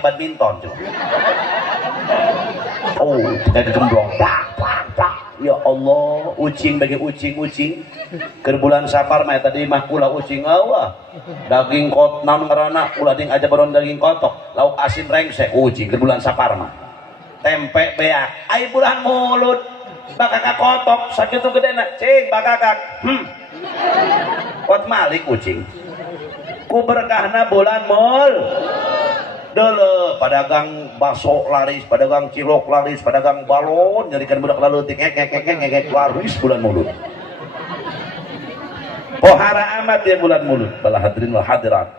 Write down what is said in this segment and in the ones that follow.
badminton coba. Oh, kayak gembrong. Ya Allah, ucing bagi ucing ke bulan Sapar mah tadi mah kula ucing awah daging kot naon ngaranna ulah ding aja baron daging kotok lauk asin rengsek ucing ke bulan Sapar mah tempe beak ai bulan mulut bakakak kotok sakitu gedena cing bakakak kot malik ucing ku berkahna bulan mul dele padagang baso laris, padagang cilok laris, padagang balon nyarikan budak leutik ngek laris bulan mulut. Pohara amat ya bulan mulut bala hadirin wal hadirat.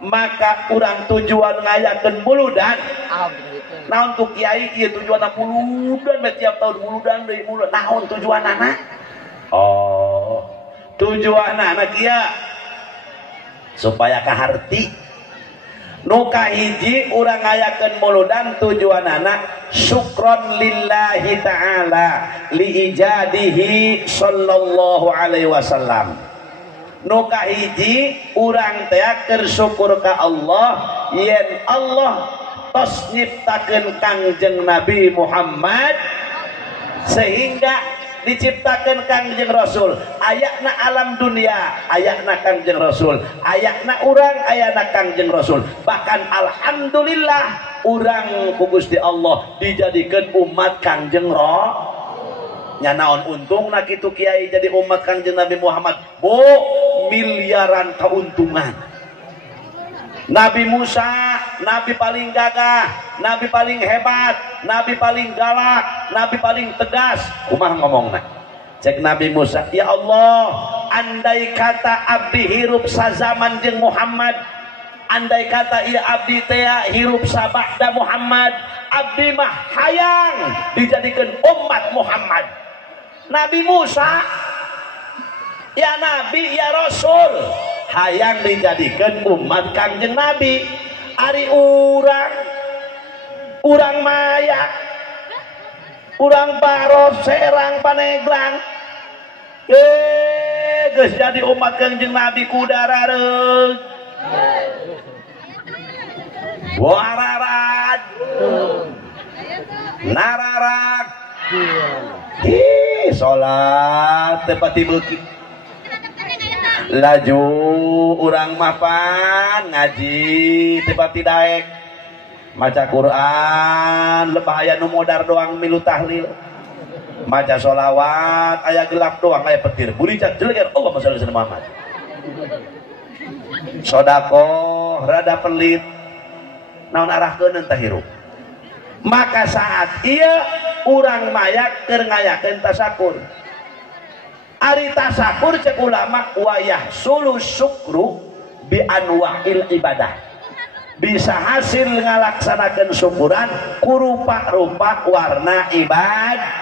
Maka urang tujuan ngayakeun muludan. Naon tu kiai ieu tujuanna muludan we tiap tahun muludan deui muludan. Naon tujuanana? Oh, tujuanana kieu supaya kaharti nuka hiji urang ngayakeun muludan tujuanana syukron lillahi ta'ala li ijadihi sallallahu alaihi wasallam. Nuka hiji urang teh keur syukur ka Allah yen Allah tos nyiptakeun Kangjeng Nabi Muhammad sehingga diciptakan Kangjeng Rasul ayakna alam dunia ayakna Kangjeng Rasul ayakna urang ayakna Kangjeng Rasul bahkan alhamdulillah urang ku Gusti Allah dijadikan umat Kangjeng nya naon untungna kitu kiai jadi umat Kangjeng Nabi Muhammad miliaran keuntungan. Nabi Musa, Nabi paling gagah, Nabi paling hebat, Nabi paling galak, Nabi paling tegas. Kumaha ngomongna? Cek Nabi Musa, ya Allah, andai kata abdi hirup sazaman jeung Muhammad, andai kata ieu abdi teh hirup sabada Muhammad, abdi mah hayang dijadikan umat Muhammad. Nabi Musa, ya Nabi, ya Rasul, hayang dijadikan umat Kangjeng Nabi. Ari urang mayak, urang baros, serang, paneglang, geus jadi umat Kangjeng Nabi kudarareug. Wararat, nararak, sholat tepati beuki. Laju urang mapan ngaji tepati daek maca Quran lebah aya nu modar doang milu tahlil maca sholawat aya gelap doang aya petir bulicat jeleger Allahumma shalli ala Muhammad sedekah rada pelit naon arahkeun teh hirup. Maka saat ieu urang mayak keur ngayakeun tasakur. Ari tasakur cek ulama wayah sulu syukru bi anwa'il ibadah. Bisa hasil ngalaksanakeun syukuran kurupa-rupa warna ibadah.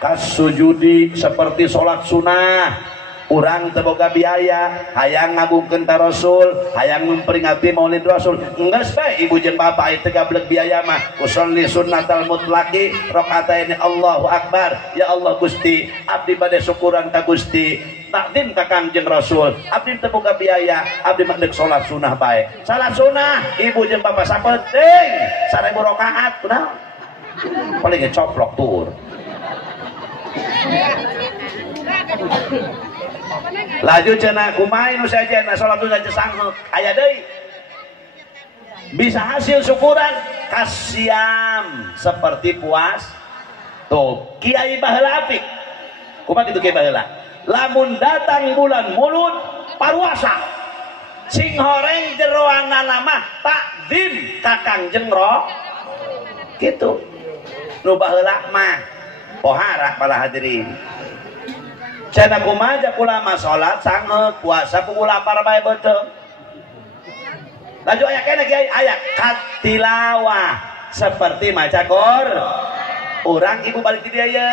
Kasujudi seperti sholat sunnah. Urang teu boga biaya, hayang ngagungkeun ka Rasul, hayang memperingati Maulid Rasul. Enggeus bae ibu jeung bapak teu gablek biaya mah. Usolli sunnatal mutlaqi rakaataini Allahu akbar. Ya Allah Gusti, abdi bade syukuran ka Gusti. Takdim ka Kangjeng Rasul. Abdi teu boga biaya, abdi mah deuk salat sunah bae. Salat sunah ibu jeung bapak sapenting 1000 rakaat kunaon? Paling coplok tur. Laju cenah kumaha nu sajana salat sunah sangheuk aya deui. Bisa hasil syukuran kasiam seperti puas. Tuh, kiai baheula apik. Kumaha kitu kiai baheula? Lamun datang bulan Mulud paruasa. Sing horeng jeroanana mah takdim ka Kangjeng kitu. Nu baheula mah pohara para hadirin. Cenah kumaha jak ulama salat sangheuk puasa kudu lapar bae beuteung. Laju aya keneh kiai aya katilawah seperti maca urang ibu balik di dia ye.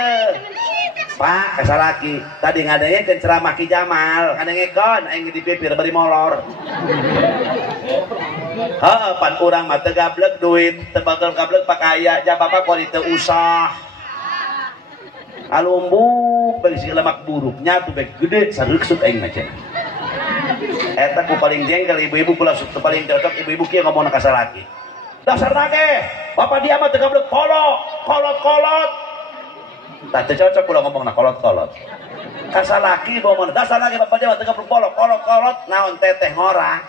Pak kasalaki tadi ngadengekeun ceramah Ki Jamal ngadengekeun aing di pipir bari molor. Heeh pan urang mah teu gablek duit teu bagel gablek pakaya ja bapak poe teu usah. Alumbuk bagi segala lemak buruknya tuh baik gede sareksut aing mah cenah. Eta ku paling jengkel ibu-ibu pula paling cocok ibu-ibu kieu ngomongna ka salaki. dasar nage bapak dia mah teu gablek kolot tak cocok kula ngomong kolot kasalaki bawa dasar nage bapak dia mah teu gablek kolot naon teteh ngora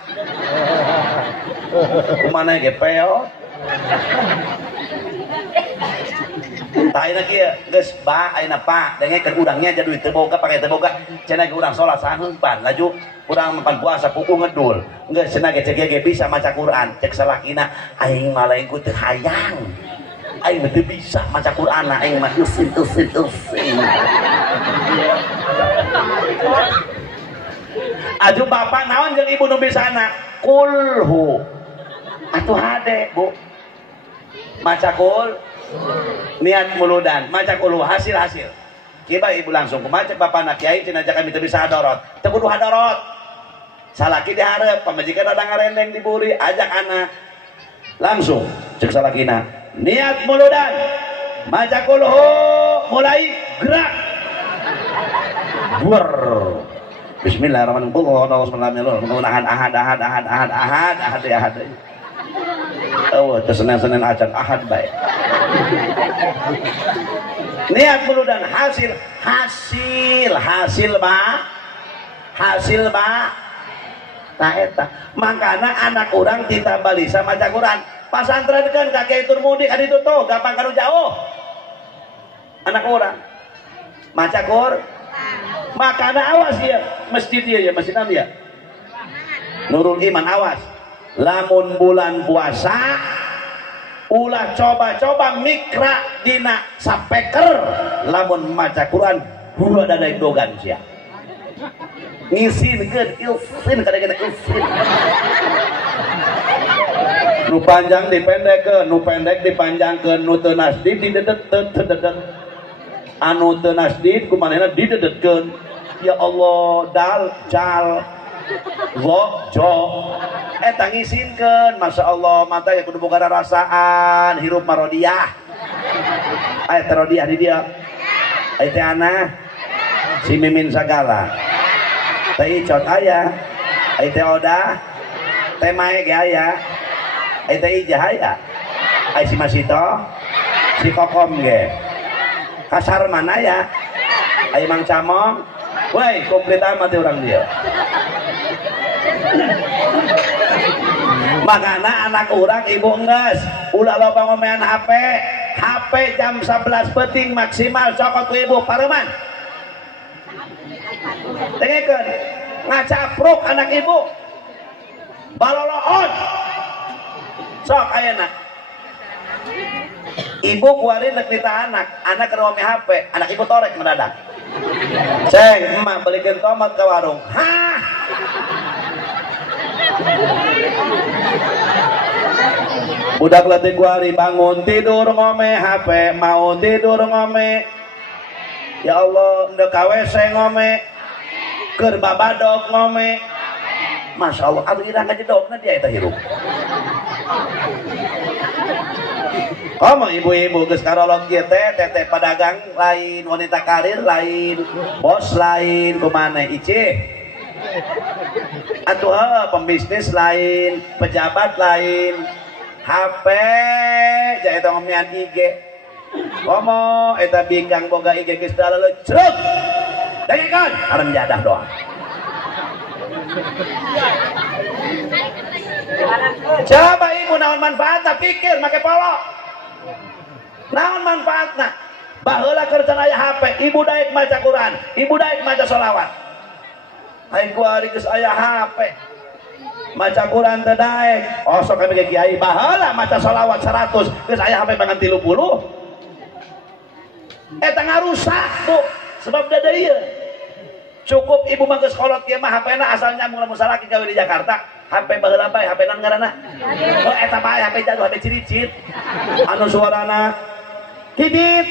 kumaha ge peot Taina kia geus ba ayeuna pa dengekeun urangnya jadi duit teu boga pake teu boga cenah ge urang salat saheung pan laju urang mempan puasa puku ngedul geus cenah ge cek ge bisa maca Quran cek salakina aing mah lain ku teu hayang aing teu bisa maca Quran aing mah usin aju bapak naon jeung ibu nu bisana kulhu atuh hade bu maca kul niat muludan maca kulu hasil kiba ibu langsung kumacek bapak anak kiai cenah kami teu bisa hadorot teu kudu hadorot salaki dihareup pamajikan ada ngarendeng diburi ajak anak langsung cek salakina niat muludan maca kulu mulai gerak wer bismillahirrahmanirrahim ahad oh Senin acan ahad baik niat dulu dan hasil tak eta makana anak orang kita balisa maca Quran pasantren kan kakek tur mudik adi itu tuh gampang kanu jauh anak orang maca Quran makana awas ya masjid dia ya masjid dia Nurul Iman awas lamun bulan puasa ulah coba-coba mikra dina sapeker lamun maca Quran hulu ada dogan sia ngisinkeun ilsin kadang-kadang ilsin nu panjang dipendekkeun nu pendek dipanjangkeun nu teu nasdid didedet anu teu nasdid kumanehna didedetkeun ya Allah dal jal jo eta ngisinkeun Masya Allah mata ya kudu boga rasaan hirup marodiah aya terodiah di dia aya teh ana si mimin sagala teh icot aya aya teh oda teh mae ge aya aya teh ijah aya aya si masito si kokom ge kasar mana ya aya mang camong woi komplit amat urang dia makana anak orang ibu enggas ulah loba ngomean HP jam 11 penting maksimal cokot ku ibu pareman dengekeun ngacapruk anak ibu baloloon sok ayeuna ibu kuari nek dita anak keur ngome HP anak ibu torek mendadak ceng emak belikan tomat ke warung hah budak letih kuari bangun tidur ngome HP mau tidur ngome ya Allah ndek KWC ngome keur babadog ngome Masya Allah aduh irang ngajedogna dia eta hirup komo ibu-ibu geus karolog kieu teh pedagang lain wanita karir lain bos lain kumana icih atuh pembisnis lain pejabat lain HP ja eta ngomean IG komo eta binggang boga IG geus daleuh ceuk dengekeun arem jadah doang coba ibu naon manfaatna pikir make polo naon manfaatna baheula keur can aya HP ibu daek maca Quran ibu daek maca sholawat aing kuari geus aya HP maca Quran teu daek oh sok kami ge kiai baheula maca sholawat 100 geus aya HP pangan 30 eta ngarusak bu sebab da ieu cukup ibu mah geus kolot kieu mah HP-na asal nyambung lamun salaki gawe di Jakarta HP baheula bae HP nan ngaranna oh eta bae HP jadul HP ciricit anu suarana titit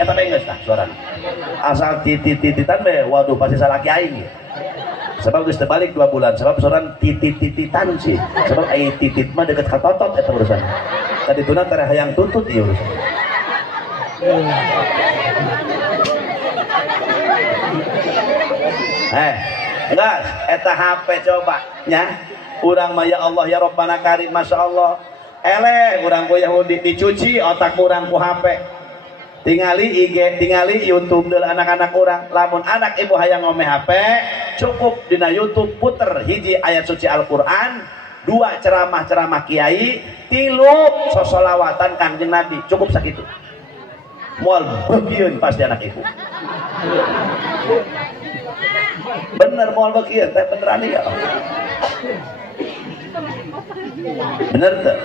eta bae geus tah suarana asal titit-tititan bae waduh pasti salaki aing sebab geus teu balik 2 bulan sebab soran titit-tititan sih sebab aya titit mah deket ka totot eta urusan tadi tuna teh hayang tutut ieu urusan enggak eta HP coba nya Urang mah ya Allah ya Rabbana Karim Masya Allah eleh urang ku Yahudi dicuci otak urang ku HP tingali IG tingali YouTube dari anak-anak urang lamun anak ibu hayang ngome HP cukup dina YouTube puter hiji ayat suci Al-Quran 2 ceramah-ceramah kiai 3 sosolawatan Kangjeng Nabi cukup sakitu moal begieun pasti anak ibu bener moal begieun teh beneran ya bener tuh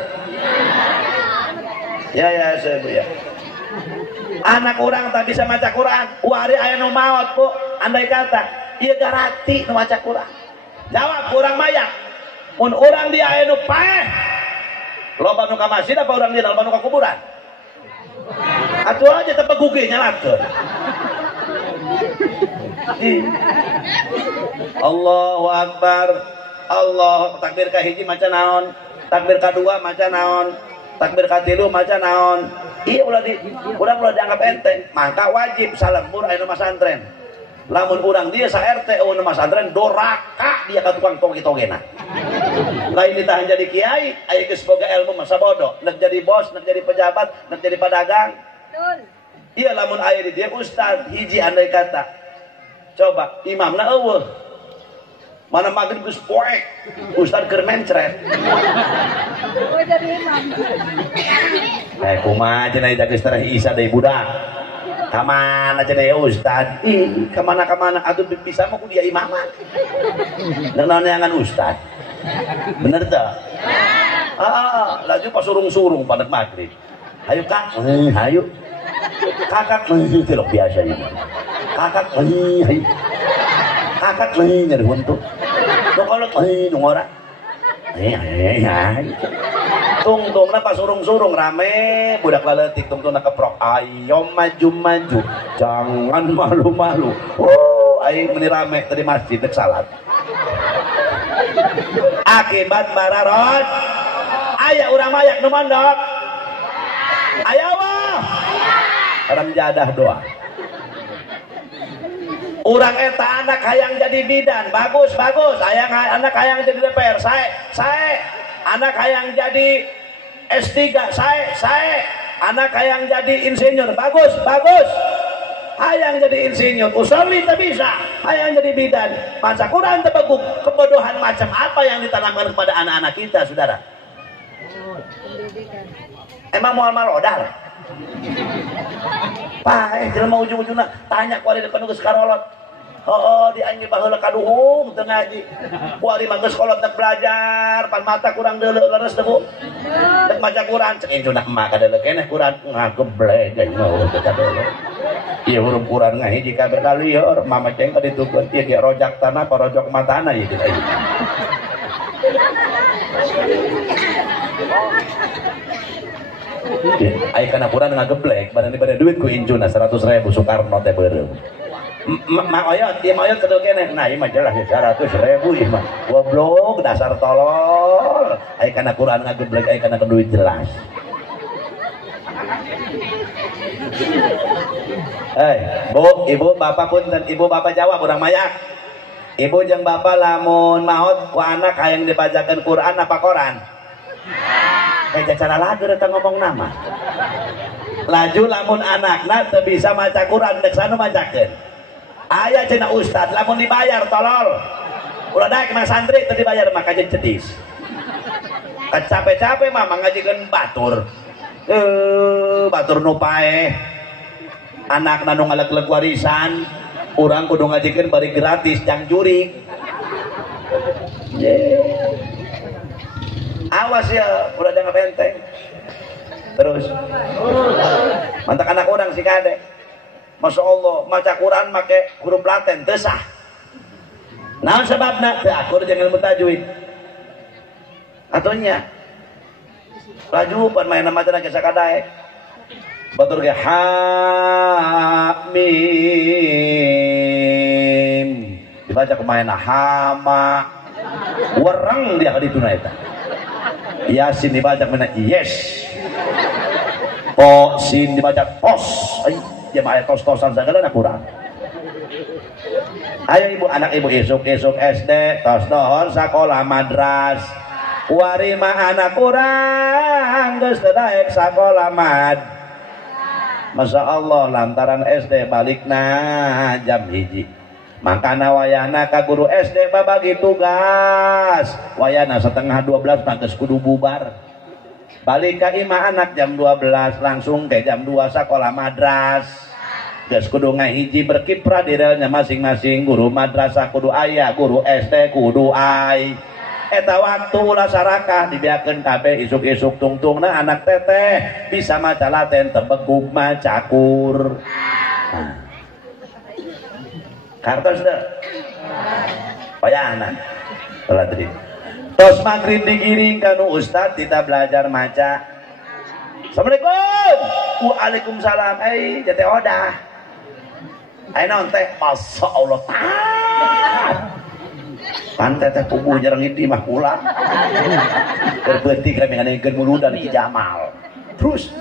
ya saya bu ya anak orang tak bisa maca Quran wari aya nu maot bu andai kata ieu garati nu maca Quran jawab urang mayak mun urang dia aya nu paeh loba nu ka masjid apa urang dia loba nu ka kuburan atuh aja teu beguge nyalakeun Allahu Akbar Allah takbir ka hiji maca naon takbir ka dua maca naon takbir ka tilu maca naon iya ulah dianggap enteng maka wajib salembur aya nu masantren lamun urang dia sa RT nu masantren doraka dia ka tukang toge-togena lain ditahan jadi kiai aya geus boga ilmu masa bodoh nek jadi bos nek jadi pejabat nek jadi pedagang iya lamun aya di dia ustad hiji andai kata coba imamna eueuh mana magen geus poek ustad keur mencret jadi imam kumaha cenah geus teh Isa deui budak kamana cenah ya ustad ih kamana atuh bisa mah ku dia imaman dan naon ustad bener teh laju pasurung-surung pada maghrib hayu kak hayu kakak tilok biasa ieu kakak hayu kakak nyari untuk kalau nu ngora tungtungna pas surung-surung rame budak laletik tungtungna keprok ayo maju jangan malu-malu aing meni rame tadi masjid dek salat akibat bararot aya urang mayak nu mondok aya Allah aram jadah doa urang eta anak hayang jadi bidan bagus anak hayang jadi DPR saya anak hayang jadi S3 saya anak hayang jadi insinyur bagus hayang jadi insinyur usolli teu bisa hayang jadi bidan maca Quran teu bagus kebodohan macam apa yang ditanamkan kepada anak-anak kita saudara emang moal malodal paeh jelema ujung-ujungna tanya ku ari depan geus karolot di anjing baheula kaduhung teu ngaji ku ari mah geus kolot teu belajar pan mata kurang deuleu leres teu bu teu maca Quran cek injuna emak kadeuleu keneh Quran ngageblek aing mah teu kadeuleu ieu hurum Quran ngahiji kabeh kalieur mama ceng ka ditukeun ieu ge rojak tanah apa rojok matana ieu kita ieu ai kana Quran ngageblek badan dibade duit ku injuna 100.000 Soekarno teh beureum mak oyot ieu mah oyot kedeu keneh nah ieu mah jelas 100.000 ieu mah goblok dasar tolol ai kana Quran ngageblek ai kana duit jelas Bu, ibu, bapak punten, ibu bapak jawab urang mayak. Ibu jeung bapak lamun maot ku anak hayang dibacakeun Quran apa koran? Cara lagu eta ngomong nama. Laju lamun anakna teu bisa maca Quran dek sanu macakeun. Aya cenah ustad lamun dibayar tolol. Ulah daek mah santri teu dibayar maka jeung cedis. Capek-capek mah ngajikeun batur. Batur nu paeh. Anakna nu ngaleg-leg warisan, urang kudu ngajikeun bari gratis jang juri. Awas ya, udah jangan benteng. Terus, mantak anak orang si kade, masya Allah, maca Quran make huruf Latin tesah. Nah sebabna, akur jangan ilmu tajwid. Atunya, laju pan main nama jangan kisah kadae. Batur ge ha mim. Dibaca kumaha hama. Wereng dia ka dituna eta. Yasin dibaca mana yes. Sin dibaca tos. Ai dia mah tos-tosan sagala na Quran. Ayo ibu anak ibu isuk-isuk SD tos dohon sakola madras warima anak kurang geus teu daek sakola mad. Masya Allah lantaran SD balikna jam 1 makana wayana ka guru SD babagi tugas wayana setengah 12 geus kudu bubar balik ka imah anak jam 12 langsung ke jam 2 sakola madras geus kudu ngahiji berkiprah di relnya masing-masing guru madrasah kudu aya guru SD kudu ai eta waktu ulah sarakah dibiakeun kabeh isuk-isuk tungtungna anak teteh bisa maca laten tebegug maca kur kartos deh payahna pelatri tos maghrib digiring kanu ustad kita belajar maca. Assalamualaikum. Waalaikumsalam. Jate odah. Ayo naon teh? Masya Allah. Kan teteh puguh nyerang di mah pulang. Berbeti kami nganengkeun muludan Ki Jamal. Terus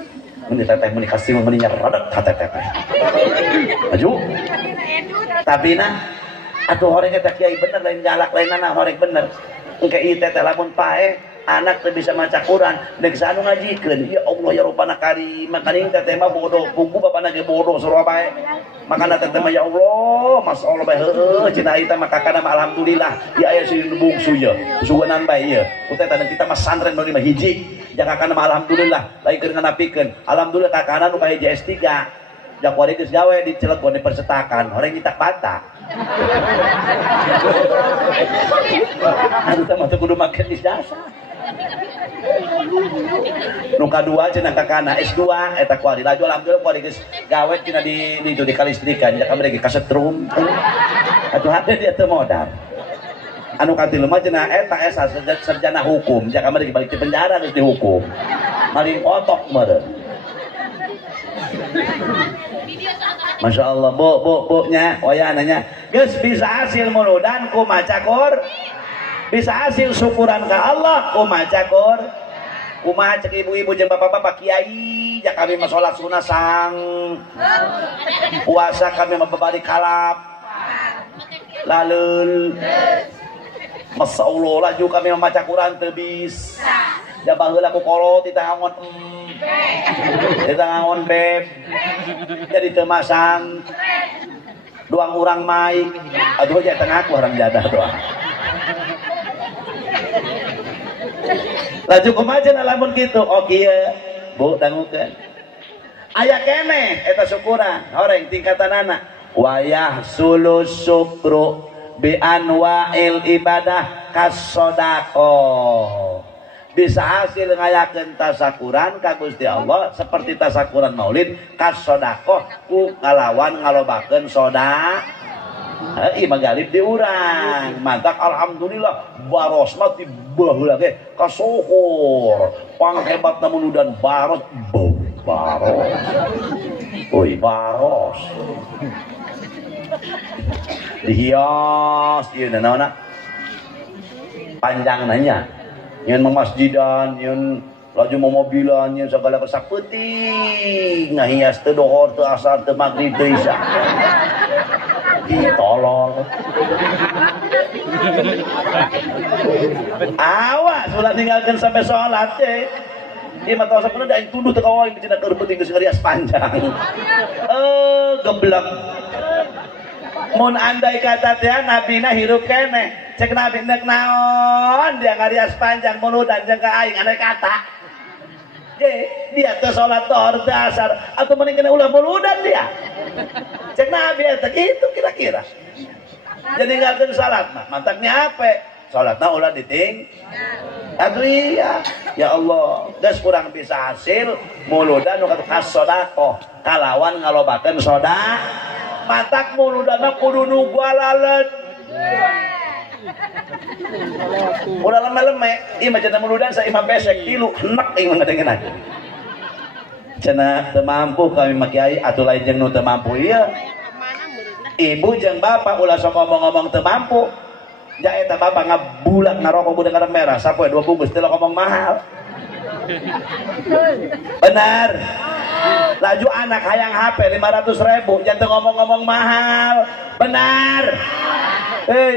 meni teteh meni kasih meni nyeredek hate teteh. Maju. Tapi nah atuh horeng eta kiai bener lain galak lainna horeng bener. Engke ieu teteh lamun pae anak teh bisa maca Quran deuk sanu ngajikeun ya Allah ya Rabbana karim makaning teteh mah bodoh pugu bapana ge bodoh surua bae makana teteh mah ya Allah masyaallah bae heueuh cenah ieu teh mah kakana mah alhamdulillah ya aya si bungsu ye sugunan bae ye uteh teh kita mah santren nu mah hiji jeung kakana mah alhamdulillah lain keur nganapikeun alhamdulillah kakana nu ka hiji S3 jak wari geus gawe di Cilegon di percetakan horeng nyitak bata anu teh mah teu kudu make ijazah. Nu kadua cenah kakana S2 eta kuari laju alhamdulillah kuari geus gawe cenah di itu di kalistrikan nya kamari ge kasetrum atuh hade dia teu modal anu katilu mah cenah eta sarjana hukum nya kamari ge balik di penjara geus dihukum maling otok meureun. Masya Allah bu nya wayananya geus bisa hasil muludan ku maca Qur bisa hasil syukuran ke Allah ku maca Qur kumaha cek ibu-ibu jeung bapak-bapak kiai jak kami mah salat sunah sang puasa kami mah babari kalap lalul Masya Allah laju kami mah maca Quran teu bisa da baheula ku kolot tita ngangon tita ngangon beb jadi teu masang doang urang maik aduh ya tengah aku orang jadah doang laju kumaha cenah lamun kitu oh kieu Bu dangukeun aya keneh eta syukuran horeng tingkatanana wayah sulus syukru bi anwa'il ibadah kasodaqah bisa hasil ngayakeun tasakuran ka Gusti Allah seperti tasakuran maulid kasodaqah ku ngalawan ngalobakeun soda ieu magalib di urang mantak alhamdulillah baros mah ti baheula ge kasuhur panghebatna munudan baros baros oi baros dihias ieu naonna panjang nanya nyeun masjidan nyeun laju mobilan nyeun sagala saeutik ngahias teu dohor teu asar teu magrib teu isya ditolol awas ulah tinggalkeun sampai salat teh ieu mah tos sapeuna da aing tuduh teu kawa aing cenah keur penting geus ngarias panjang geblek mun andai kata teh nabina hirup keneh cek nabi nek naon dia ngarias panjang muludan jeung ka aing andai kata dia teh salat dohor teh asar atuh mending kena ulah muludan dia cek nabi eta kitu kira-kira jadi ngagkeun salat mah mantaknya apa salatna ulah diting atuh iya ya Allah geus kurang bisa hasil muludan nu khas sedekah kalawan ngalobakeun soda mantak muludanna kudu nu gualalet udah leme-leme ieu mah cenah muludan sa imam besek 3 enek ieu ngadengenan cenah teu mampu kami mah kiai atuh lain jeung nu teu mampu ieu ibu jeung bapak ulah sok ngomong-ngomong teu mampu ja eta bapak ngabulak ngarokok budak arep merah sapoe 2 bungkus teu ngomong mahal benar laju anak hayang HP 500.000 jangan ngomong-ngomong mahal benar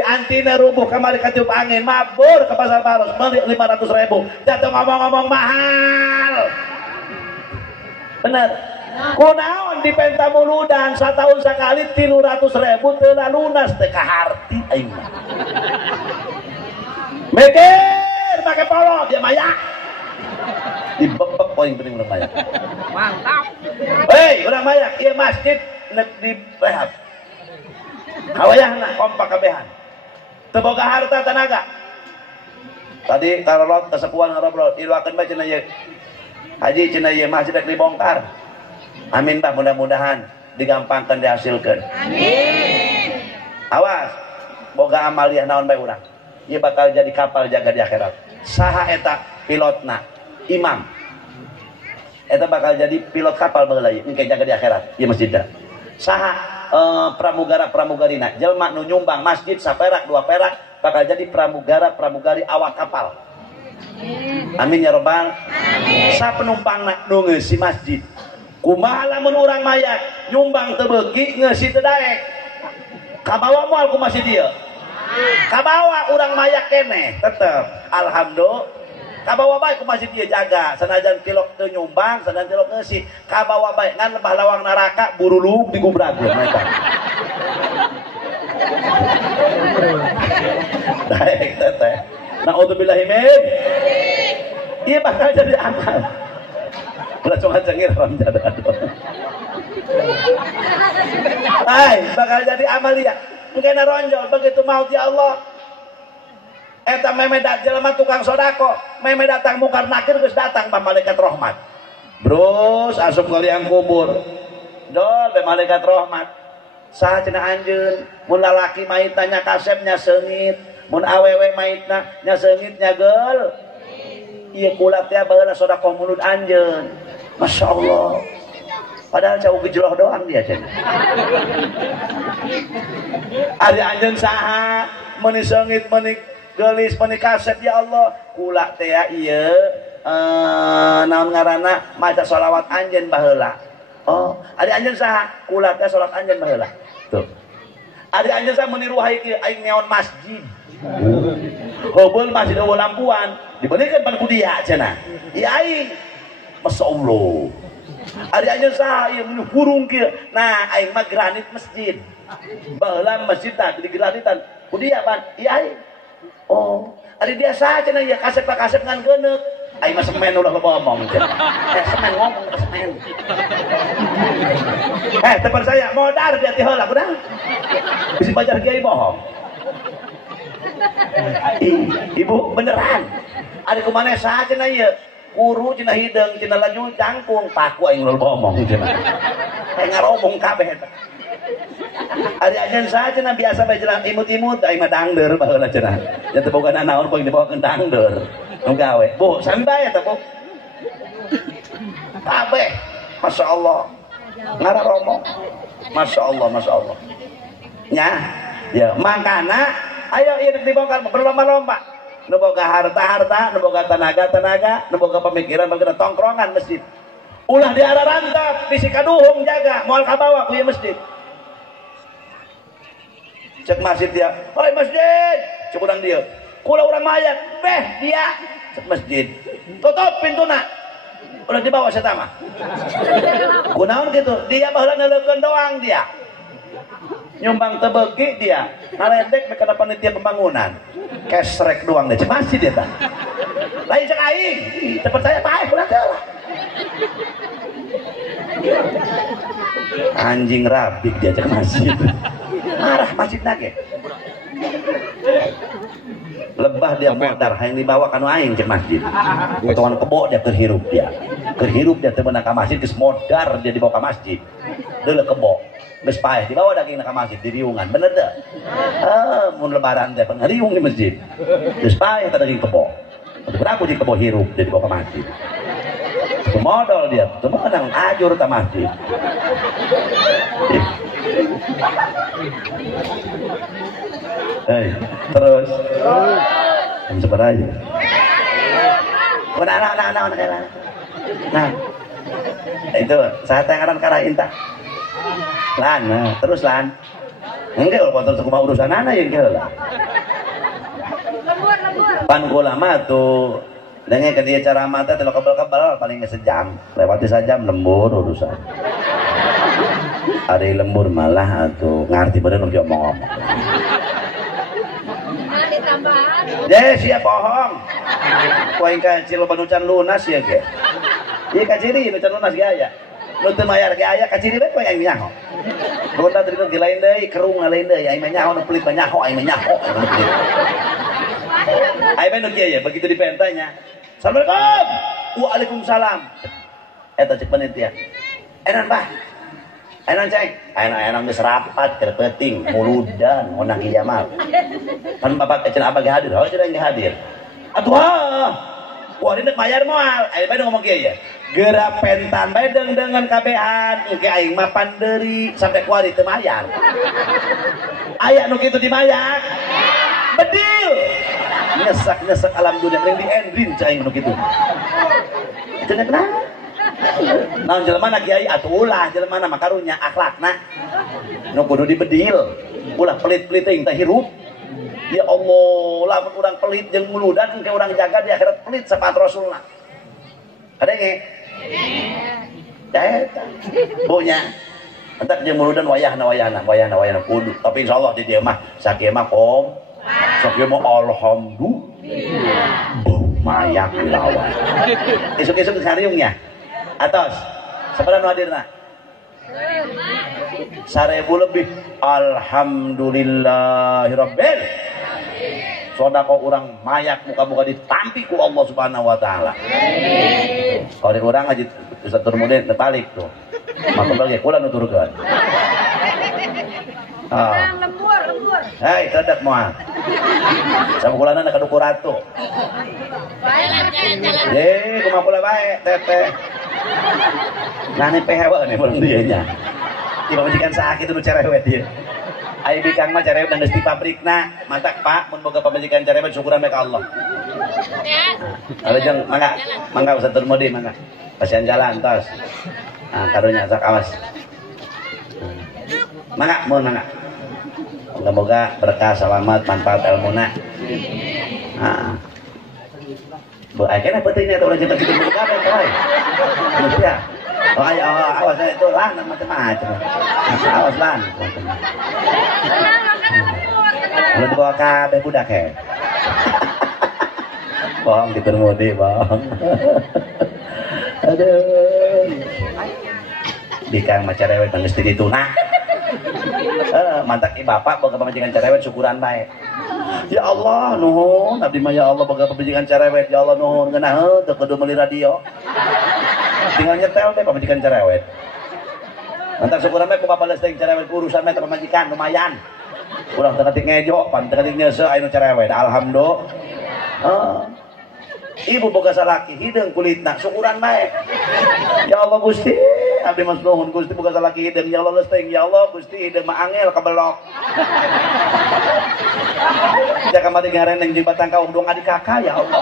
Antina rubuh kembali ketiup angin, mabur ke pasar baros, beli 500.000. Jatuh ngomong-ngomong mahal. Bener. Kunaon di pentamuludan setahun sekali 300.000 telah lunas teka harti aing. Mikir pakai polo dia maya. Dibebek poin penting urang maya. Mantap. Urang maya ieu masjid nek di rehab. Kawayahna kompak kabehan. Teu boga harta tenaga. Tadi karolot kesepuan ngarobrol, iluakeun bae cenah ieu. Haji cenah ieu masjid rek dibongkar. Amin Pak, mudah-mudahan digampangkan dihasilkan. Amin. Awas, boga amaliah naon bae urang. Ieu bakal jadi kapal jaga di akhirat. Saha eta pilotna? Imam. Eta bakal jadi pilot kapal baheula ieu engke jaga di akhirat. Ieu masjidna. Saha pramugara-pramugarina? Jelma nu nyumbang masjid saperak 2 perak bakal jadi pramugara-pramugari awak kapal. Amin ya robbal. Amin. Sa penumpangna nu ngeusi masjid. Kumaha lamun urang mayat nyumbang teu beuki ngeusi teu daek. Kabawa moal ku masjid ieu. Kabawa urang mayat keneh tetep alhamdulillah. Kabawa bae ku masjid ieu jaga sanajan pilot teu nyumbang, sanajan pilot ngeusi. Kabawa bae ngan lebah lawang neraka burulug digubrak mereka. Daek teteh. Naudzubillahi min. Ieu bakal jadi amal. Ulah cuma cengir ram jada. Bakal jadi amalia. Engkena ronjol begitu maut ya Allah. Eta meme jelema tukang sodako, meme datang mungkar nakir geus datang pa malaikat rahmat. Bros asup ka liang kubur. Dol be malaikat rahmat. Saha cenah anjeun? Mun lalaki maitna nya kasep nya seungit, mun awewe maitna nya seungit nya geul. Ieu kula teh baheula sodako mulut anjeun. Masya Allah. Padahal jauh gejloh doang dia cenah. Ari anjeun saha meuni seungit meuni gelis meuni kasep ya Allah. Kula teh ieu naon ngaranna maca sholawat anjeun baheula. Oh, ari anjeun saha? Kula teh salat anjeun baheula. Tuh. Ari anjeun saha meuni ruhai kieu aing neon masjid. Heubeul masjid eueuh lampuan, dibeurekeun pan ku dia cenah. Ieu aing. Masya Allah. Ari anjeun saha ieu meuni hurung kieu. Nah, aing mah granit masjid. Baheula masjid tah di granitan. Ku dia pan, ieu aing. Oh, ari dia saha cenah ieu kasep ngan geuneuk. Aing mah semen ulah loba omong cenah. Semen ngomong ke semen. Teu percaya modar dia ti heula kunaon. Bisi bajar kiai bohong. Ibu beneran. Ari kumaneh saha cenah ieu? Guru cenah hideung cenah laju jangkung paku aing loba omong cenah. Aing ngarobong kabeh eta. Ari anjeun saha cenah biasa bae cenah imut-imut aing mah dangdeur baheula cenah. Ya teu boga naon poin dibawakeun dangdeur. Nu gawe. Bu, sami bae eta, Bu. Kabeh. Masyaallah. Ngararomong. Masyaallah, masyaallah. Nya, ya mangkana ayo ieu dibongkar berlomba-lomba. Nu boga harta-harta, nu boga tenaga-tenaga, nu boga pemikiran tongkrongan masjid. Ulah diararantap, bisi kaduhung jaga, moal kabawa ku ieu masjid. Cek masjid dia, "Hoi masjid," cek urang dia. Kula urang mayat, "Beh, dia." Cek masjid. Tutup pintuna. Ulah dibawa saya mah. Kunaon kitu? Dia baheula neulekeun doang dia. Nyumbang teu beuki dia. Ngaledek meka panitia pembangunan. Kesrek doang deh, cek masjid dia tah. Lain cek aing, teu percaya bae ulah teh. Anjing rabik dia cek masjid. Marah masjid nage. Lebah dia modar hayang dibawa kanu aing cek masjid. Potongan kebo dia terhirup dia. Kerhirup dia teu meunang ka masjid geus modar dia dibawa ka masjid. Deuleu kebo. Geus paeh dibawa daging ka masjid di riungan. Bener teu? Mun lebaran teh pangariung di masjid. Geus paeh ka daging kebo. Berapa di kebo hirup dia dibawa ka masjid. Modal dia, cuma kadang ajur ta masjid. Terus jam seberapa aja? Nah, itu saat yang akan karain tak? Lan, nah, terus lan. Enggak kalau kotor kumaha urusan anak yang heula. Lembur. Pan kula mah tuh dengan ke dia cara mata teh kebal-kebal paling sejam. Lewati sajam lembur urusan. Ada lembur malah atuh ngarti bener nu ngomong. Ada tambahan. Siap bohong. Poin kecil banucan lunas ya ge. Ieu kaciri nu can lunas ge aya. Nu teu mayar ge aya kaciri bae poe aing nyaho. Ronda teu di lain deui, kerung lain deui, aing nyaho nu pelit banyaho, aing nyaho. Aing bae nu kieu ya, begitu dipentanya. Assalamualaikum. Waalaikumsalam. Eta cek panitia. Enan bah. Enan ceng. Enan geus rapat keur penting muludan ngonang ieu mah. Kan bapak ecen abah ge hadir, oh cenah ge hadir. Atuh wah ini mayar moal. Aing bae ngomong kieu ya. Geura pentan bae deung-deungan kabehan, engke aing mah panderi sampai kuari teu mayar. Aya nu kitu dimayar. Bedil. Nyesak alhamdulillah yang di endrin cai nu kitu. Cenah kenapa? Naon jelema kiai atuh ulah jelema mah karunya akhlakna. Nu kudu dibedil. Ulah pelit-pelit teh teh hirup. Ya Allah, lamun urang pelit jeung muludan engke urang jaga di akhirat pelit sapat Rasulna. Ada ge? Eta. Punya. Entak jeung muludan wayahna kudu. Tapi insyaallah di dieu mah sakieu mah kom. Sakieu mah alhamdulillah. Mayak lawan. Esuk-esuk sariung ya. Atos. Sabaraha nu hadirna? 1000 lebih. Alhamdulillahirabbil. Sodako urang mayak muka-muka ditampi ku Allah Subhanahu wa taala. Kalau urang aja Ustaz Turmudin terbalik tuh. Maka balik kula nuturkeun. Lembur. Hei, dadak moal. Samukulana na kaduku ratu. Kumaha pula bae, teteh. Nah ini pehewa nih belum dia nya. Di pamajikan sakit nu cerewet dia. Ayo bikang mah cerewet dan di pabrikna. Mantak Pak, mun boga pamajikan cerewet syukuran bae ka Allah. Kalau jeung mangga Ustaz Turmudi mangga. Pasian jalan tos. Nah, karunya sak awas. Mangga, mun mangga. Moga-moga berkah, selamat, manfaat ilmuna. Nah. Bu, akhirnya pentingnya tuh orang cinta bikin berkah kan, toy. Manusia. Oh, ayo, awas itu lah, macam-macam. Awas lah. Lu dibawa kabeh budak he. Bohong dipermudi, bohong. Aduh. Dikang macarewet nang geus dituna. Mantak bapak boga pamajikan cerewet syukuran bae. Ya Allah nuhun abdi mah ya Allah boga pamajikan cerewet ya Allah nuhun ngeunaheun teu kudu meuli radio. Tinggal nyetel teh pamajikan cerewet. Mantak syukuran bae ku bapak lesteng cerewet urusan mah pamajikan lumayan. Urang teu ketik ngejo, pan teu ketik nyeuseuh aya nu cerewet. Alhamdulillah. Ibu boga salaki hideung kulitna syukuran bae. Ya Allah Gusti, abdi mas nuhun Gusti boga salaki hideung ya Allah lesteng ya Allah Gusti hideung mah angel kabelok. Ja kamari ngareneng jeung batang kaung dong adik kakak ya Allah.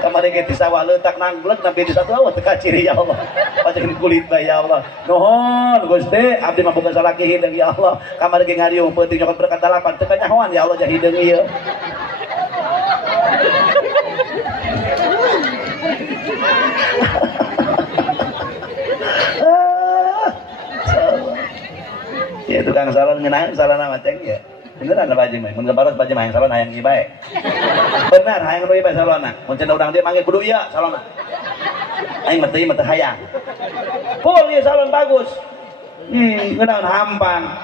Kamari ge di sawah leutak nangglek nampi di satu awet teu kaciri ya Allah. Paceun kulit bae ya Allah. Nuhun Gusti, abdi mah boga salaki hideung ya Allah. Kamari ge ngariung peuting nyokot berkat dalapan teu kanyahoan ya Allah jah hideung ieu. Ya tukang salon ngenain salon nama ceng ya. Beneran ada baju mah, mun gabaros baju mah yang salon hayang ieu bae. Bener hayang nu ieu bae salonna. Mun cenah urang dia manggil kudu ieu salonna. Aing mah teu hayang. Pul ieu salon bagus. Ngeunaheun hampang.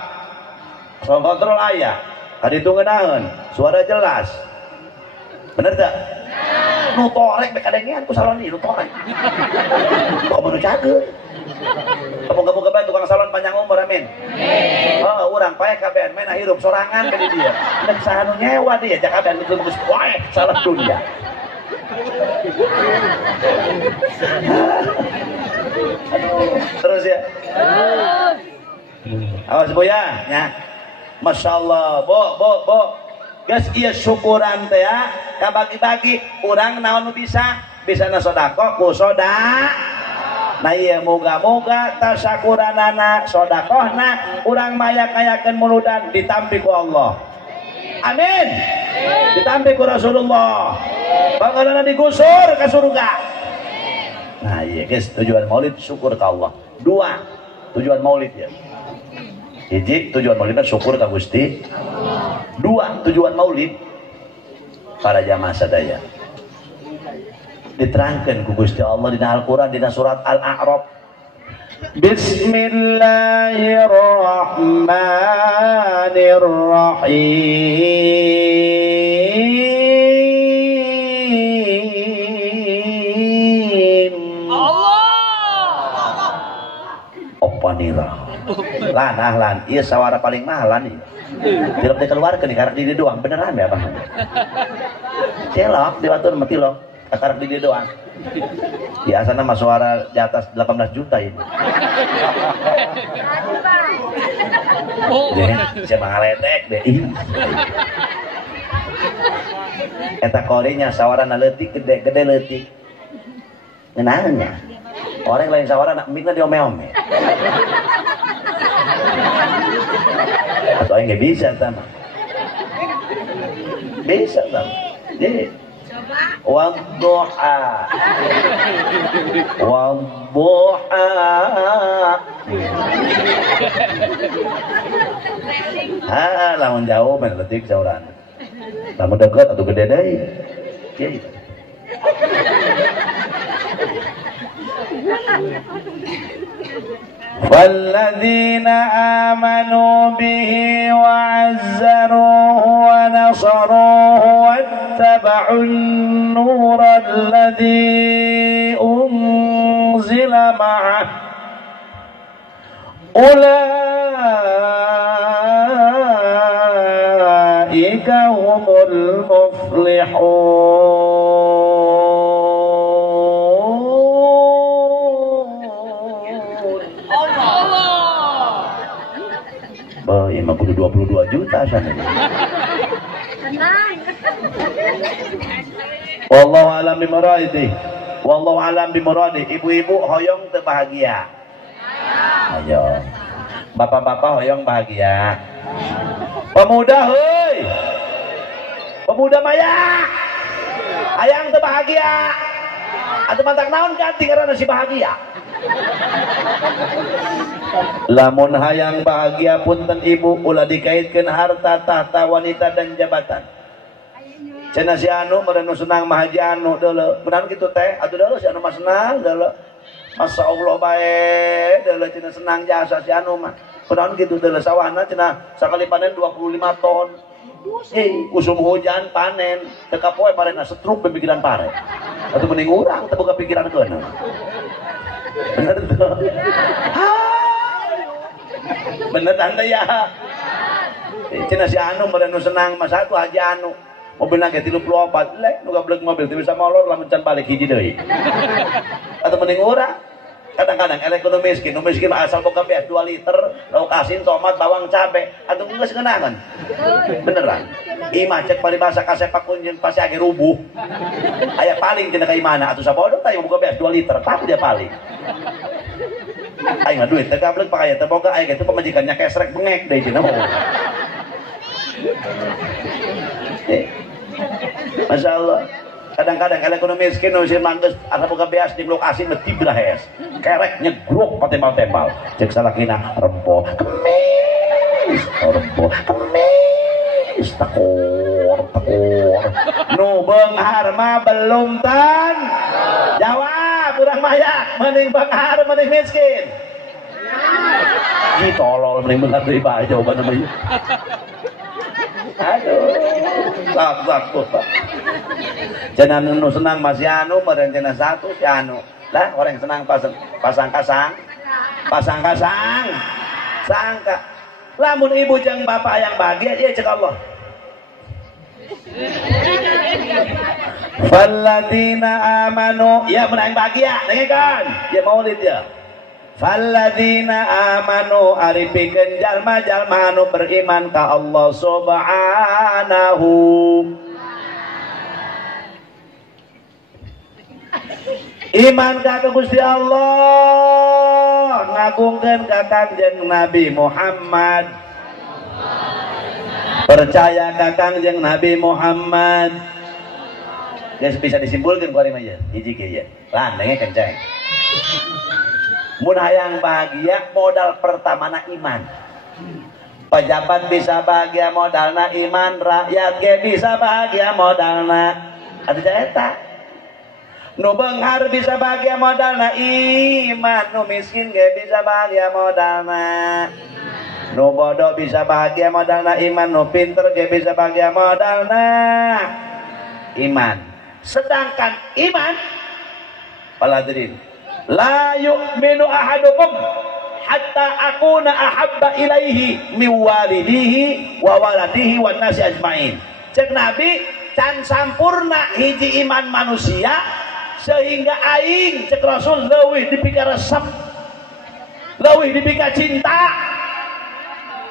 Salon kontrol aya. Kaditu ngeunaheun, suara jelas. Bener teu? Nu torek bek kadengean ku salon ieu nu torek. Kok mau cageut. Moga-moga bae tukang salon panjang umur amin. Oh, urang pae kabean main hirup sorangan ka di dia. Nek saha nu nyewa dia jak kabean itu geus wae salah dunia. Terus ya. Awas Bu ya, nya. Masyaallah, Bo. Geus ieu syukuran teh ya, kabagi-bagi urang naon nu bisa na sedekah ku Nah iya moga-moga tasakuranana sodakohna urang mayak-mayakeun muludan ditampi ku Allah. Amin. Ditampi ku Rasulullah. Banggalana digusur ke surga. Nah iya guys, tujuan maulid syukur ke Allah. 2 tujuan maulid ya. 1 tujuan maulid syukur ke Gusti. 2 tujuan maulid para jamaah sadaya diterangkan ku Gusti Allah di Al-Quran di surat Al-A'raf. Bismillahirrahmanirrahim. Allah. Opanira. Lan ieu sawara paling mahalan ieu. Tilok dikeluarkeun karek di dieu doang beneran ya Bang. Celok diwatur mah tilok karek di dieu doang. Biasana mah suara di atas 18 juta ini. Deh, saya ngaletek deh. Eta korinya sawarana leutik gede leutik. Ngeunahnya. Orang lain sawarana mikna diome-ome. Atau enggak bisa sama. Bisa sama. Jadi wadduha lamun jauh main letik sauran lamun dekat atau gede deui kieu والذين آمنوا به وعزروه ونصروه واتبعوا النور الذي أنزل معه أولئك هم المفلحون. Emang kudu 22 juta sana. Wallahu alam bimuradi. Wallahu alam bimuradi. Ibu-ibu hoyong teu bahagia. Ayo. Bapak-bapak hoyong bahagia. Pemuda heuy. Pemuda maya. Hayang teu bahagia. Atuh mantak naon kan tinggalna si bahagia. Lamun hayang bahagia punten ibu ulah dikaitkeun harta tahta wanita dan jabatan. Cenah si anu meureun senang mah haji anu deuleu. Beneran kitu teh? Atuh deuleu si anu mah senang deuleu. Masyaallah bae deuleu cenah senang jasa si anu mah. Beneran kitu deuleu sawahna cenah sakali panen 25 ton. Usum hujan panen teu kapoe parena setruk pemikiran pare. Atuh mending urang teu boga pikiran keuna. Bener tuh. Bener tante ya. Cenah si anu meureun senang mah satu haji anu. Mobilna ge 34 lek nu gableug mobil teu bisa molor lamun can balik hiji deui. Atuh mending urang. Kadang-kadang ekonomi miskin asal boga beas 2 liter, lauk asin, tomat, bawang, cabe, atuh geus ngeunaheun. Beneran. Imah cek paribasa kasepak kunjeun pasti age rubuh. Aya paling cenah ka imahna atuh sabodong tah boga beas 2 liter, tapi dia paling. Aing mah duit teh gableug pakaya teh boga aya kitu pamajikannya kesrek bengek deui cenah mah. Masyaallah. Kadang-kadang ekonomi miskin usin manggeus asa boga beas di lokasi meti brahes. Kerek nyegruk patembal-tembal. Cek salakina rempo kemis. Rempo kemis. Takor. Nu beunghar mah belum tan. Jawab urang maya mending beunghar mending miskin. Ih tolol mending beunghar deui bae jawaban mah. Aduh, sak cenah nu senang masih anu meureun cenah satu si anu. Lah orang senang pasang-kasang. Sangka. Lamun ibu jeung bapak yang bahagia ieu cek Allah. Falladzina amanu ya mun aing bahagia dengekeun. Ya maulid ya. Falladzina amanu aripikeun jalma-jalma anu beriman ka Allah subhanahu. Iman ka Gusti Allah, ngagungkeun ka Kangjeng Nabi Muhammad. Percaya ka Kangjeng Nabi Muhammad. Geus bisa disimpulkeun ku ari mah ieu, hiji kieu ya. Landenge kenceng. Mun hayang bahagia modal pertamana iman. Pejabat bisa bahagia modalna iman, rakyat ge bisa bahagia modalna adu eta. Nu beunghar bisa bahagia modalna iman, nu miskin ge bisa bahagia modalna. Nu bodoh bisa bahagia modalna iman, nu pinter ge bisa bahagia modalna iman. Sedangkan iman, paladirin, la yu'minu ahadukum hatta akuna ahabba ilaihi min walidihi wa waladihi wan nasi ajmain. Cek Nabi, can sampurna hiji iman manusia sehingga aing cek Rasul leuwih dipika resep, leuwih dipika cinta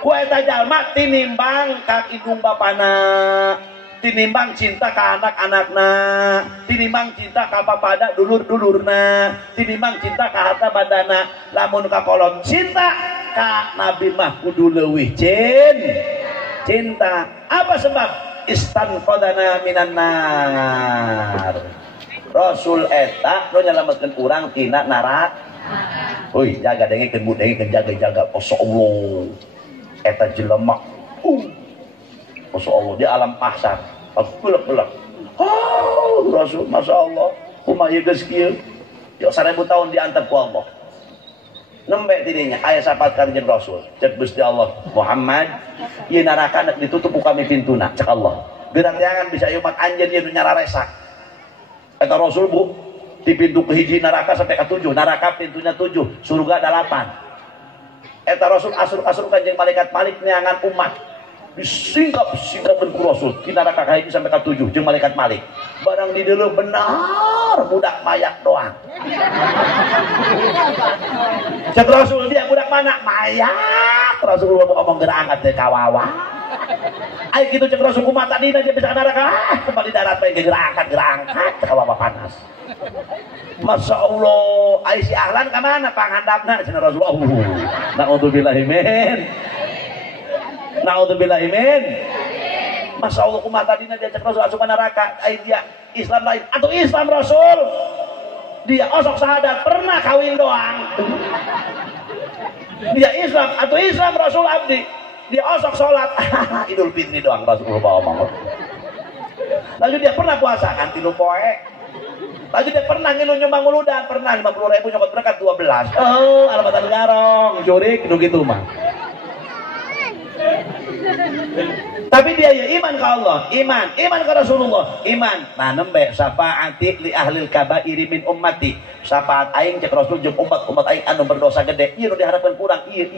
ku eta jalma tinimbang ka indung bapana, tinimbang cinta ka anak-anakna, tinimbang cinta ka papada dulur-dulurna, tinimbang cinta ka harta badana. Lamun ka kolom cinta ka Nabi mah kudu leuwih cinta. Apa sebab? Istanqadana minan nar. Rasul eta nu nyalametkeun urang tina neraka. Euy, jaga dengekeun mu dengekeun jaga-jaga. Masyaallah. Eta jelema Masya Allah di alam pasar pelak-pelak. Oh Rasul, Masya Allah, umaya geus kieu yuk 1000 tahun diantep ku Allah. Nembe tidinya aya sapat Kanjeng Rasul cek Gusti Allah Muhammad ieu neraka nek ditutup ku kami pintuna cek Allah. Geurang jangan bisa umat anjeun ieu nyararesak. Eta Rasul Bu di pintu ke hiji neraka sampai ke 7, neraka pintunya 7, surga 8. Eta Rasul asur-asur Kanjeng malaikat Malik neangan umat disingkap-singkapkeun ku Rasul di neraka ka hiji sampai ka 7 jeung malaikat Malik. Barang di dieu benar budak mayak doang. Cek Rasul dia budak mana? Mayak. Rasul ngomong geura angkat teh kawawa. Ai kitu cek Rasul kumaha tadina dia bisa ka neraka. Kembali darat bae geura angkat kawawa panas. Masya Allah, ai si ahlan ka mana panghandapna cenah Rasulullah. Naudzubillahi min. Naudzubillahi min. Masya Allah kumaha tadina dia cek Rasul asup neraka. Ai dia Islam lain atau Islam Rasul. Dia osok sahadat pernah kawin doang. Dia Islam atau Islam Rasul abdi. Dia osok sholat Idul Fitri doang Rasulullah ngomong. Lalu dia pernah puasa kan 3 poe. Lalu dia pernah ngilu nyumbang uludan, pernah 50.000 nyokot berkat 12. Oh, alabatan garong, jurik, gitu mah. Tapi dia ya iman ke Allah, iman ke Rasulullah, iman. Nah nembe syafaati li ahlil kabairi min ummati. Syafaat aing cek Rasul jeung umat aing anu berdosa gede. Ieu nu diharapkeun kurang ieu.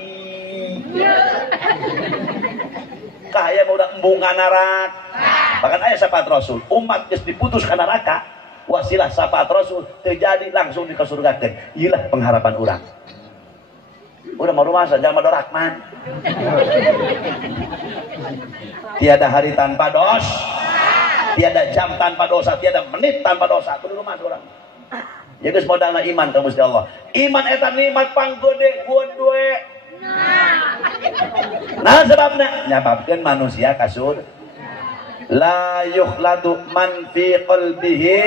Kaya mau udah embungan neraka. Bahkan aya syafaat Rasul, umat geus diputus ka neraka. Wasilah syafaat Rasul terjadi langsung dikasurgakeun. Iyalah pengharapan urang. Udah mau rumah saja sama Rahman. Tiada hari tanpa dosa, tiada jam tanpa dosa, tiada menit tanpa dosa. Kudu rumah orang. Ya geus modalna iman ka Gusti Allah. Iman eta nikmat panggede gede. Nah sebabna nyababkeun manusia kasur la yukhladu man fi qalbihi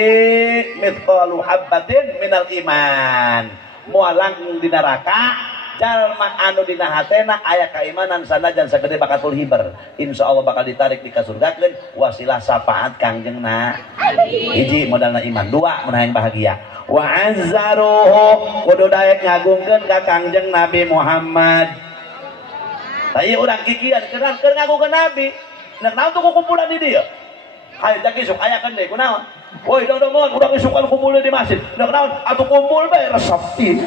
mithqalu habbatin minal iman. Mualang di neraka jalma anu dina hatena aya kaimanan sanajan sagede bakatul hiber. Insyaallah bakal ditarik dikasurgakeun wasilah syafaat kangjengna. Hiji modalna iman, 2 mun bahagia. Wa azzaruhu kudu daek ngagungkeun ka Kangjeng Nabi Muhammad. Tah ieu urang kikian keur ngagungkeun Nabi. Nek naon tuh kumpulan di dieu? Hayu jaki sok aya kan deui kunaon? Woi dong urang isuk kumpul di masjid. Nek naon atuh kumpul bae resepti.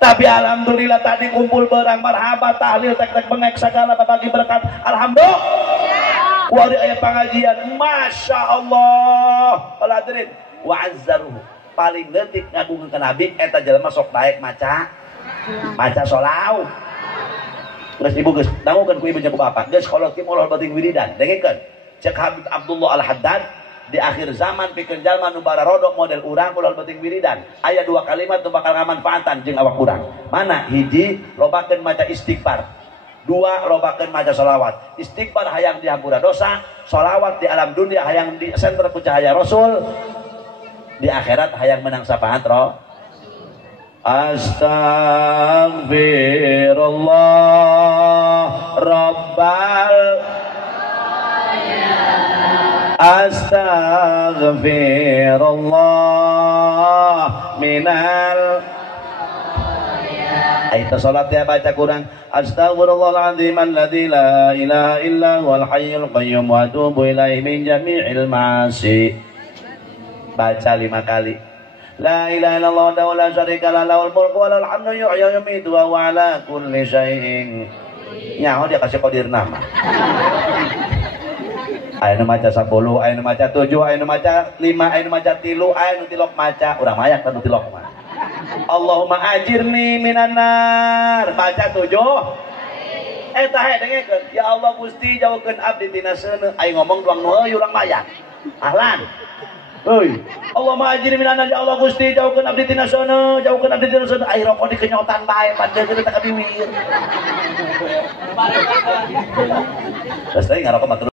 Tapi alhamdulillah tadi kumpul barang marhabat tahlil tek-tek bengek segala bagi berkat. Alhamdulillah. Wari aya pengajian, Masya Allah. Hadirin wa azzaruhu paling leutik ngagungkeun ka Nabi eta jelema sok daek maca sholawat. Geus ibu geus dangukeun ku ibu jeung ku bapak. Geus kolot ki molos bating wiridan. Dengekeun. Cek Habib Abdullah Al-Haddad di akhir zaman pikeun jalma nu bara rodok model urang kudu penting wiridan. Aya 2 kalimat nu bakal ngamanfaatan jeung awak urang. Mana? Hiji, lobakeun maca istighfar. 2, lobakeun maca sholawat. Istighfar hayang dihampura dosa, sholawat di alam dunia hayang di senter ku cahaya Rasul, di akhirat hayang menang sapaat roh. Astaghfirullah rabbal Astaghfirullah minal. Itu salat ya baca kurang. Astaghfirullahaladzim alladzi la ilaha illa huwal hayyul qayyum wa atubu ilaihi min jami'il ma'asi. Baca 5 kali. La ilaha illallah wa la syarika lahu lahul mulku wa lahul hamdu yuhyi wa yumiitu wa huwa ala kulli syai'in. Nyaho dia kasih kodir nama. Ayeuna maca 10, ayeuna maca 7, ayeuna maca 5, ayeuna maca 3, ayeuna tilok maca, urang mayak tanu tilok mah. Allahumma ajirni minan nar, maca 7. Eta he dengekeun, ya Allah Gusti jauhkeun abdi tina seuneu. Ai ngomong doang nu euy urang mayak. Ahlan. Euy, Allahumma ajirni minan nar, ya Allah Gusti jauhkeun abdi tina seuneu, jauhkeun abdi tina seuneu. Ai rokok dikenyotan bae padahal kita tak kabiwir. Terus tadi ngarokok mah